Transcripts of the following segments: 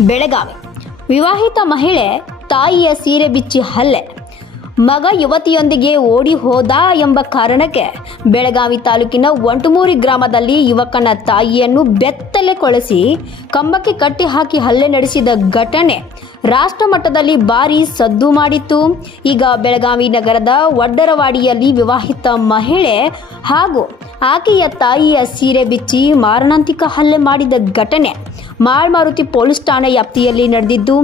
ಬೆಳಗಾವಿ. ವಿವಾಹಿತ ಮಹಿಳೆ ತಾಯಿಯ ಸೀರೆ ಬಿಚ್ಚಿ ಹಲ್ಲೆ. ಮಗ ಯುವತಿಯೊಂದಿಗೆ ಓಡಿ ಹೋದ ಎಂಬ ಕಾರಣಕ್ಕೆ ಬೆಳಗಾವಿ ತಾಲೂಕಿನ ಒಂಟುಮೂರಿ ಗ್ರಾಮದಲ್ಲಿ ಯುವಕನ ತಾಯಿಯನ್ನು ಬೆತ್ತಲೆ ಕೊಳೆಸಿ ಕಂಬಕ್ಕೆ ಕಟ್ಟಿ ಹಾಕಿ ಹಲ್ಲೆ ನಡೆಸಿದ ಘಟನೆ ರಾಷ್ಟ್ರ ಮಟ್ಟದಲ್ಲಿ ಭಾರಿ ಸದ್ದು ಮಾಡಿತ್ತು. ಈಗ ಬೆಳಗಾವಿ ನಗರದ ಒಡ್ಡರವಾಡಿಯಲ್ಲಿ ವಿವಾಹಿತ ಮಹಿಳೆ ಹಾಗೂ ಆಕೆಯ ತಾಯಿಯ ಸೀರೆ ಬಿಚ್ಚಿ ಮಾರಣಾಂತಿಕ ಹಲ್ಲೆ ಮಾಡಿದ ಘಟನೆ. ಮಾಳ್ಮಾರುತಿ ಪೊಲೀಸ್ ಠಾಣೆ ವ್ಯಾಪ್ತಿಯಲ್ಲಿ ನಡೆದಿದ್ದು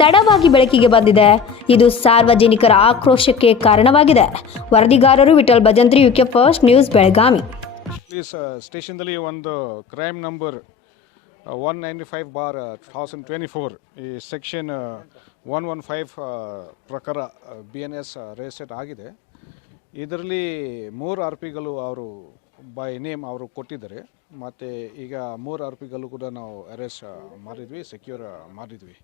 ತಡವಾಗಿ ಬೆಳಕಿಗೆ ಬಂದಿದೆ. ಇದು ಸಾರ್ವಜನಿಕರ ಆಕ್ರೋಶಕ್ಕೆ ಕಾರಣವಾಗಿದೆ. ವರದಿಗಾರರು Vittal Bhajantri UK first news Belagavi. Police ಸ್ಟೇಷನ್ದಲ್ಲಿ ಒಂದು crime number one ninety five bar thousand twenty four ಈ ಸೆಕ್ಷನ್ ಒನ್ ಒನ್ ಫೈವ್ ಪ್ರಕಾರ ಬಿ ಎನ್ ಎಸ್ ರಿಜಿಸ್ಟರ್ಡ್ ಆಗಿದೆ. ಇದರಲ್ಲಿ ಮೂರು ಆರೋಪಿಗಳು ಅವರು ಬೈ ನೇಮ್ ಅವರು ಕೊಟ್ಟಿದ್ದಾರೆ. ಮತ್ತು ಈಗ ಮೂರು ಆರೋಪಿಗಳು ಕೂಡ ನಾವು ಅರೆಸ್ಟ್ ಮಾಡಿದ್ವಿ ಸೆಕ್ಯೂರ್ ಮಾಡಿದ್ವಿ.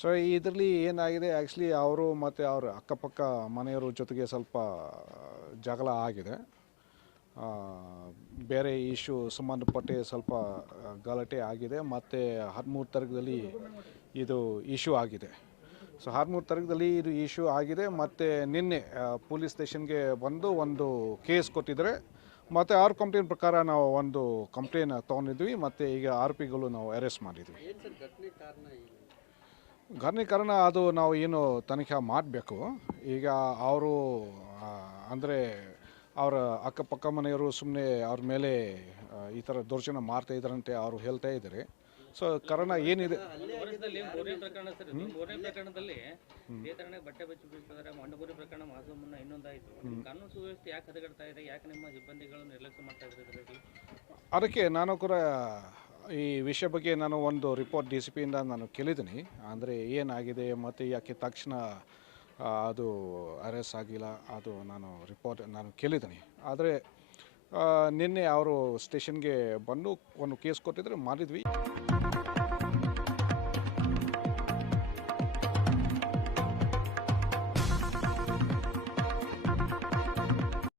ಸೊ ಇದರಲ್ಲಿ ಏನಾಗಿದೆ? ಆ್ಯಕ್ಚುಲಿ ಅವರು ಮತ್ತು ಅವ್ರ ಅಕ್ಕಪಕ್ಕ ಮನೆಯವರ ಜೊತೆಗೆ ಸ್ವಲ್ಪ ಜಗಳ ಆಗಿದೆ. ಬೇರೆ ಇಶ್ಯೂ ಸಂಬಂಧಪಟ್ಟೆ ಸ್ವಲ್ಪ ಗಲಾಟೆ ಆಗಿದೆ. ಮತ್ತು ಹದಿಮೂರು ತಾರೀಕದಲ್ಲಿ ಇದು ಇಶ್ಯೂ ಆಗಿದೆ. ಸೊ ಹದಿಮೂರು ತಾರೀಕದಲ್ಲಿ ಇದು ಇಶ್ಯೂ ಆಗಿದೆ. ಮತ್ತು ನಿನ್ನೆ ಪೊಲೀಸ್ ಸ್ಟೇಷನ್ಗೆ ಬಂದು ಒಂದು ಕೇಸ್ ಕೊಟ್ಟಿದ್ದಾರೆ. ಮತ್ತು ಆರು ಕಂಪ್ಲೇಂಟ್ ಪ್ರಕಾರ ನಾವು ಒಂದು ಕಂಪ್ಲೇನ್ ತೊಗೊಂಡಿದ್ವಿ ಮತ್ತು ಈಗ ಆರೋಪಿಗಳು ನಾವು ಅರೆಸ್ಟ್ ಮಾಡಿದ್ವಿ. ಘಟನೆ ಕಾರಣ ಅದು ನಾವು ಏನು ತನಿಖೆ ಮಾಡಬೇಕು. ಈಗ ಅವರು ಅಂದರೆ ಅವರ ಅಕ್ಕಪಕ್ಕ ಮನೆಯವರು ಸುಮ್ಮನೆ ಅವ್ರ ಮೇಲೆ ಈ ಥರ ದೌರ್ಜನ್ಯ ಮಾಡ್ತಾ ಇದ್ದಾರಂತೆ ಅವರು ಹೇಳ್ತಾ ಇದ್ದಾರೆ. ಸೊ ಕಾರಣ ಏನಿದೆ? ಅದಕ್ಕೆ ನಾನು ಕೂಡ ಈ ವಿಷಯ ಬಗ್ಗೆ ನಾನು ಒಂದು ರಿಪೋರ್ಟ್ ಡಿ ಸಿ ಪಿಯಿಂದ ನಾನು ಕೇಳಿದ್ದೀನಿ. ಅಂದರೆ ಏನಾಗಿದೆ ಮತ್ತು ಯಾಕೆ ತಕ್ಷಣ ಅದು ಅರೆಸ್ಟ್ ಆಗಿಲ್ಲ ಅದು ನಾನು ರಿಪೋರ್ಟ್ ನಾನು ಕೇಳಿದ್ದೀನಿ. ಆದರೆ ನಿನ್ನೆ ಅವರು ಸ್ಟೇಷನ್ಗೆ ಬಂದು ಒಂದು ಕೇಸ್ ಕೊಟ್ಟಿದ್ರೆ ಮಾಡಿದ್ವಿ